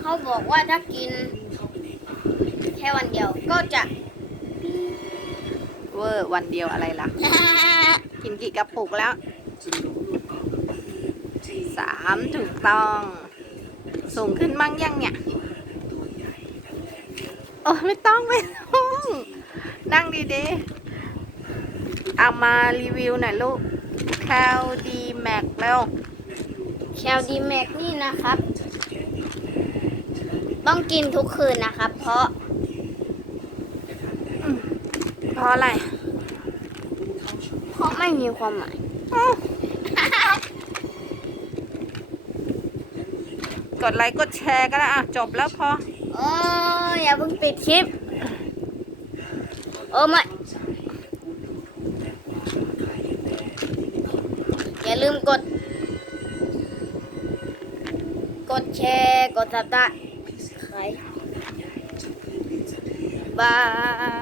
เขาบอกว่าถ้ากิน แค่วันเดียวก็จะเวอร์วันเดียวอะไรล่ะ กินกี่กระปุกแล้วสามถูกต้อง สูงขึ้นมั่งยังเนี่ยโอ้ไม่ต้องไม่ต้องนั่งดีๆเอามารีวิวหน่อยลูกแคลดีแม็กเร็วแคลดีแม็กนี่นะครับ ต้องกินทุกคืนนะครับ เพราะ เพราะอะไร เพราะไม่มีความหมายกดไลค์กดแชร์ก็ได้อะ จบแล้วพอ โอ้ยอย่าเพิ่งปิดคลิป โอ้ไม่อย่าลืมกด กดแชร์ กดซับส ไครต์บาย